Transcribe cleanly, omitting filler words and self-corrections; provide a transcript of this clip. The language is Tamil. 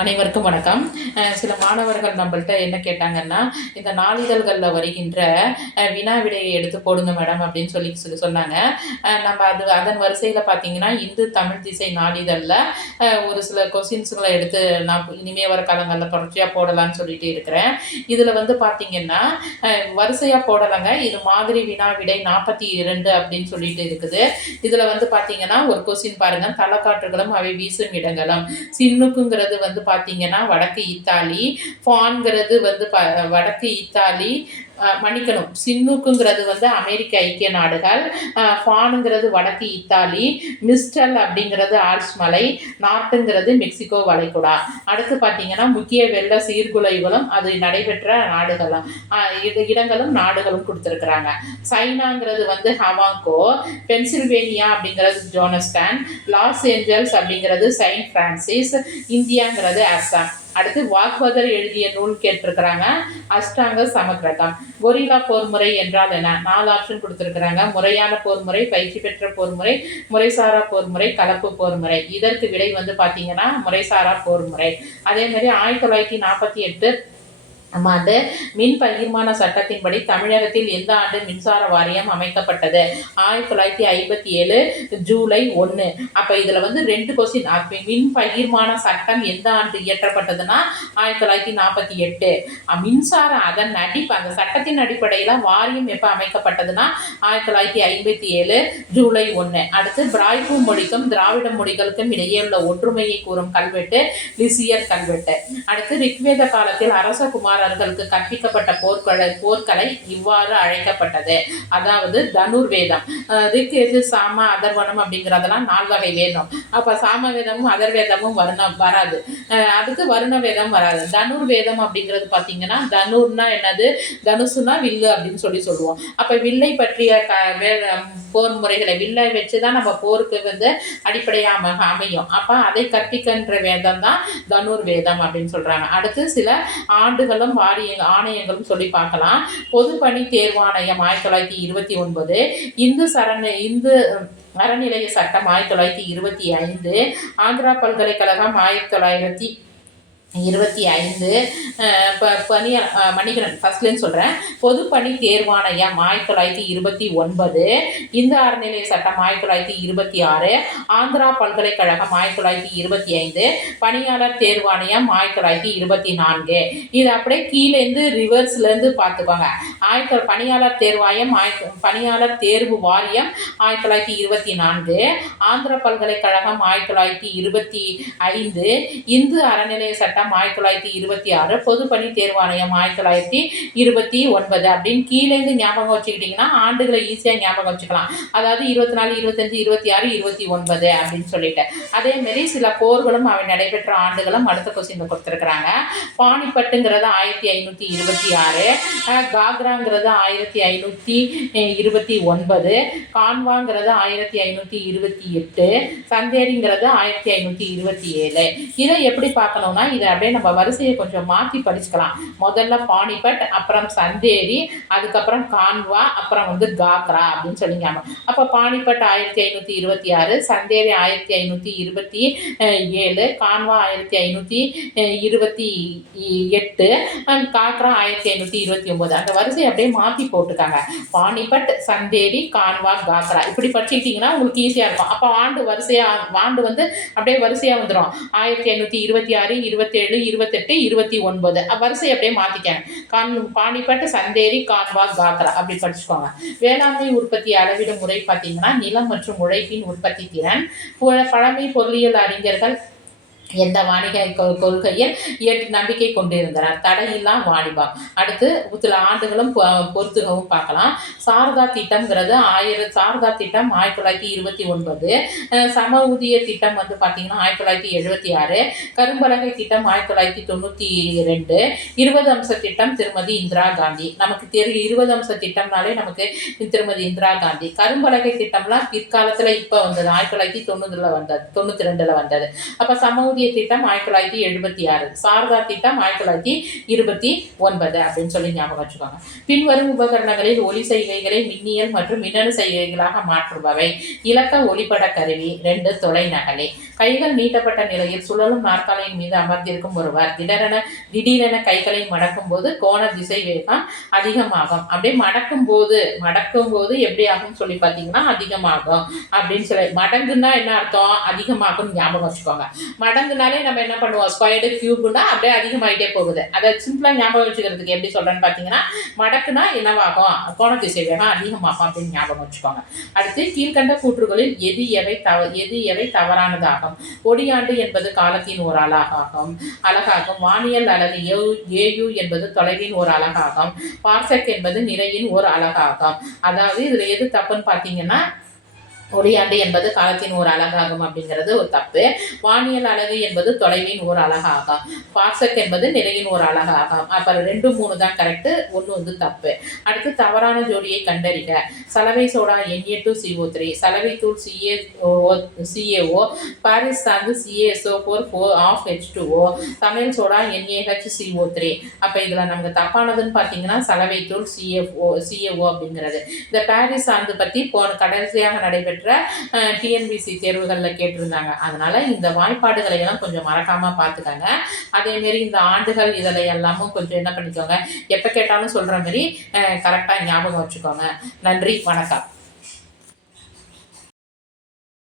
அனைவருக்கும் வணக்கம். சில மாணவர்கள் நம்மள்ட்ட என்ன கேட்டாங்கன்னா, இந்த நாளிதழ்களில் வருகின்ற வினா விடையை எடுத்து போடுங்க மேடம் அப்படின்னு சொல்லி சொன்னாங்க. நம்ம அதன் வரிசையில் பார்த்தீங்கன்னா, இந்து தமிழ் திசை நாளிதழில் ஒரு சில கொஸ்டின்ஸுங்களை எடுத்து நான் இனிமே வர காலங்களில் தொடர்ச்சியாக போடலான்னு சொல்லிட்டு இருக்கிறேன். இதில் வந்து பார்த்தீங்கன்னா, வரிசையாக போடலைங்க. இது மாதிரி வினா விடை 42 அப்படின்னு சொல்லிட்டு இருக்குது. இதில் வந்து பார்த்தீங்கன்னா, ஒரு கொஸ்டின் பாருங்கள். தலக்காற்றுகளும் அவை வீசும் இடங்களும். சின்னுக்குங்கிறது வந்து பார்த்தீங்கன்னா வடக்கு இத்தாலி, ஃபான்கிறது வந்து வடக்கு இத்தாலி, மன்னிக்கணும், சின்னுக்குங்கிறது வந்து அமெரிக்க ஐக்கிய நாடுகள், ஃபானுங்கிறது வடக்கு இத்தாலி, மிஸ்டல் அப்படிங்கிறது ஆல்ப்ஸ் மலை, நார்த்துங்கிறது மெக்சிகோ வளைகுடா. அடுத்து பார்த்தீங்கன்னா முக்கிய வெள்ள சீர்குலைகளும் அது நடைபெற்ற நாடுகளும் இடங்களும் நாடுகளும் கொடுத்துருக்குறாங்க. சைனாங்கிறது வந்து ஹவாங்கோ, பென்சில்வேனியா அப்படிங்கிறது ஜோனஸ்டன், லாஸ் ஏஞ்சல்ஸ் அப்படிங்கிறது செயின்ட் பிரான்சிஸ், இந்தியாங்கிறது அஸ்ஸாம். அடுத்து வாக்பதர் எழுதிய நூல் கேட்டிருக்கிறாங்க. அஷ்டாங்க சமக்கிரகம். கொரில்லா போர் முறை என்றால் என்ன? 4 ஆப்ஷன் கொடுத்துருக்குறாங்க. முறையான போர் முறை, பயிற்சி பெற்ற போர் முறை, முறைசாரா போர் முறை, கலப்பு போர் முறை. இதற்கு விடை வந்து பார்த்தீங்கன்னா முறைசாரா போர் முறை. அதே மாதிரி 1948 ஆண்டு மின் பகிர்மான சட்டத்தின்படி தமிழகத்தில் எந்த ஆண்டு மின்சார வாரியம் அமைக்கப்பட்டது? 1957 ஜூலை 1. அப்போ இதில் வந்து 2 கொஸ்டின். மின் பகிர்மான சட்டம் எந்த ஆண்டு இயற்றப்பட்டதுன்னா 1948. மின்சாரம் அந்த சட்டத்தின் அடிப்படையில் வாரியம் எப்போ அமைக்கப்பட்டதுன்னா 1957 ஜூலை 1. அடுத்து பிராய்பு மொழிக்கும் திராவிட மொழிகளுக்கும் இடையே உள்ள ஒற்றுமையை கூறும் கல்வெட்டு லிசியர் கல்வெட்டு. அடுத்து ரிக்வேத காலத்தில் அரசகுமார் அவர்களுக்கு கற்பிக்கப்பட்ட போர்க்கலை இவ்வாறு அழைக்கப்பட்டது. அதாவது தனுர்வேதம். ரிக், சாம, அதர்வனம் அப்படிங்கிறதெல்லாம் 4 வகை வேதம். அப்ப சாம வேதமும் அதர்வேதமும் வராது. அதுக்கு வருண வேதம் வராது. தனுர்வேதம் அப்படிங்கிறது பார்த்தீங்கன்னா, தனுர்னா என்னது? தனுசுனா வில்லு அப்படின்னு சொல்லுவோம். அப்ப வில்லை பற்றிய போர் முறைகளை வில்லை வச்சுதான் நம்ம போருக்கு வந்து அடிப்படையாக அமையும். அப்ப அதை கற்பிக்கின்ற வேதம் தான் தனுர் வேதம் அப்படின்னு சொல்றாங்க. அடுத்து சில ஆண்டுகளும் ஆணையங்களும் சொல்லி பார்க்கலாம். பொதுப்பணி தேர்வாணையம் 1929, இந்து அறநிலைய சட்டம் 1925, ஆந்திரா பல்கலைக்கழகம் 1925, மன்னிக்கணும், ஃபர்ஸ்ட்லேருந்து சொல்கிறேன். பொதுப்பணி தேர்வாணையம் 1929, இந்த அறநிலைய சட்டம் 1926, ஆந்திரா பல்கலைக்கழகம் 1925, பணியாளர் தேர்வாணையம் 1924. இது அப்படியே கீழேருந்து ரிவர்ஸ்லேருந்து பார்த்துப்பாங்க. பணியாளர் பணியாளர் தேர்வு வாரியம் 1924, ஆந்திரா பல்கலைக்கழகம் 1925, இந்து அறநிலைய சட்டம் 1926, பொதுப்பணி தேர்வாணையம் 1929 அப்படின்னு கீழேருந்து ஞாபகம் வச்சுக்கிட்டிங்கன்னா ஆண்டுகளை ஈஸியாக ஞாபகம் வச்சுக்கலாம். அதாவது 24, 25, 26, 29 அப்படின்னு சொல்லிட்டு. அதே மாதிரி சில போர்களும் அவை நடைபெற்ற ஆண்டுகளும் அடுத்த கொஸ்டின் கொடுத்துருக்குறாங்க. பானிப்பட்டுங்கிறது 1526, காக்ராங்கிறது 1529, கான்வாங்கிறது 1528, சந்தேரிங்கிறது 1527. இதை எப்படி பார்க்கணும்னா இதை அப்படியே நம்ம வரிசையை கொஞ்சம் மாற்றி படிச்சுக்கலாம். முதல்ல பானிபட், அப்புறம் சந்தேரி, அதுக்கப்புறம் கான்வா, அப்புறம் வந்து காக்ரா அப்படின்னு சொல்லிங்க. அப்போ பானிபட் 1526, சந்தேரி 1527, கான்வா 1528, காக்ரா 1529. அந்த வரிசையை அப்படியே மாற்றி போட்டுக்காங்க. பானிபட், சந்தேரி, கான்வா, காக்ரா இப்படி படிச்சுக்கிட்டிங்கன்னா உங்களுக்கு ஈஸியாக இருக்கும். அப்போ ஆண்டு வந்து அப்படியே வரிசையாக வந்துடும். 1526, 27, 28, 29 வரிசை அப்படியே மாற்றிக்காங்க. பானிபட், சந்தேரி, கான்வா, காக்ரா அப்படி படிச்சுக்கோங்க. வேளாண்மை உற்பத்தி அளவிடும் முறை பார்த்தீங்கன்னா நிலம் மற்றும் உழைப்பின் உற்பத்தி திறன். பழமை பொருளியல் அறிஞர்கள் எந்த வாணிக கொள்கையில் நம்பிக்கை கொண்டிருந்தனர்? தடையில்லா வாணிபம். அடுத்து சில ஆண்டுகளும் பொறுத்துகவும் பார்க்கலாம். சாரதா திட்டம்ங்கிறது 1929, சம ஊதிய திட்டம் வந்து பார்த்தீங்கன்னா 1976, கரும்பலகை திட்டம் 1992, 20 அம்ச திட்டம் திருமதி இந்திரா காந்தி. நமக்கு தெரியும் 20 அம்ச திட்டம்னாலே நமக்கு திருமதி இந்திரா காந்தி. கரும்பலகை திட்டம்லாம் பிற்காலத்தில் இப்போ வந்தது, 1992 வந்தது. அப்போ சம ஊதிய சூரிய திட்டம் 1976, சாரதா திட்டம் 1929 அப்படின்னு சொல்லி ஞாபகம் வச்சுக்கோங்க. பின்வரும் உபகரணங்களில் ஒலி செய்கைகளை மின்னியல் மற்றும் மின்னணு செய்கைகளாக மாற்றுபவை. இலக்க ஒளிப்பட கருவி. 2 தொலைநகலி. கைகள் நீட்டப்பட்ட நிலையில் சுழலும் நாற்காலியின் மீது அமர்ந்திருக்கும் ஒருவர் திடீரென கைகளை மடக்கும் போது கோண திசை வேகம் அதிகமாகும். அப்படியே மடக்கும் போது எப்படி ஆகும் சொல்லி பார்த்தீங்கன்னா அதிகமாகும் அப்படின்னு சொல்லி. மடங்குன்னா என்ன அர்த்தம்? அதிகமாகும் ஞாபகம் வச்சுக்கோங்க. மடங்குனாலே நம்ம என்ன பண்ணுவோம்? ஸ்கொயர்டு கியூப்னா அப்படியே அதிகமாகிட்டே போகுது. அதை சிம்பிளாக ஞாபகம் வச்சுக்கிறதுக்கு எப்படி சொல்கிறேன்னு பார்த்தீங்கன்னா, மடக்குனா என்னவாகும்? கோண திசை வேகம் அதிகமாகும் அப்படின்னு ஞாபகம் வச்சுக்கோங்க. அடுத்து கீழ்கண்ட கூற்றுகளில் எது எவை தவறானதாகும்? ஒளியாண்டு என்பது காலத்தின் ஒரு அலகாகும். வானியல் அலகு ஏயு என்பது தொலைவின் ஒரு அலகாகும். பார்செக் என்பது நிறையின் ஒரு அலகாகும். அதாவது இதுல எது தப்புன்னு பார்த்தீங்கன்னா, ஒளியாண்டு என்பது காலத்தின் ஒரு அலகாகும் அப்படிங்கிறது ஒரு தப்பு. வானியல் அலகு என்பது தொலைவின் ஒரு அலகாகும். பார்செக் என்பது நிறையின் ஒரு அலகாகும். அப்புறம் 2, 3 தான் கரெக்டு, 1 தப்பு. அடுத்து தவறான ஜோடியை கண்டறிக. சலவை சோடா Na2CO3, சலவை தூள் CaO, Paris Sandhu CaSO4 of H2O, சமையல் சோடா NaHCO3. அப்போ இதில் நமக்கு தப்பானதுன்னு பார்த்தீங்கன்னா சலவை தூள் CaO அப்படிங்கிறது. இந்த பாரிஸ் சாந்து பற்றி கடைசியாக நடைபெற்ற டிஎன்பிசி தேர்வுகளில் கேட்டிருந்தாங்க. அதனால இந்த வாய்ப்பாடுகளை எல்லாம் கொஞ்சம் மறக்காம பார்த்துக்கங்க. அதேமாரி இந்த ஆண்டுகள் இதில் எல்லாமும் கொஞ்சம் என்ன பண்ணிக்கோங்க, எப்போ கேட்டாலும் சொல்கிற மாதிரி கரெக்டாக ஞாபகம் வச்சுக்கோங்க. நன்றி, வணக்கம்.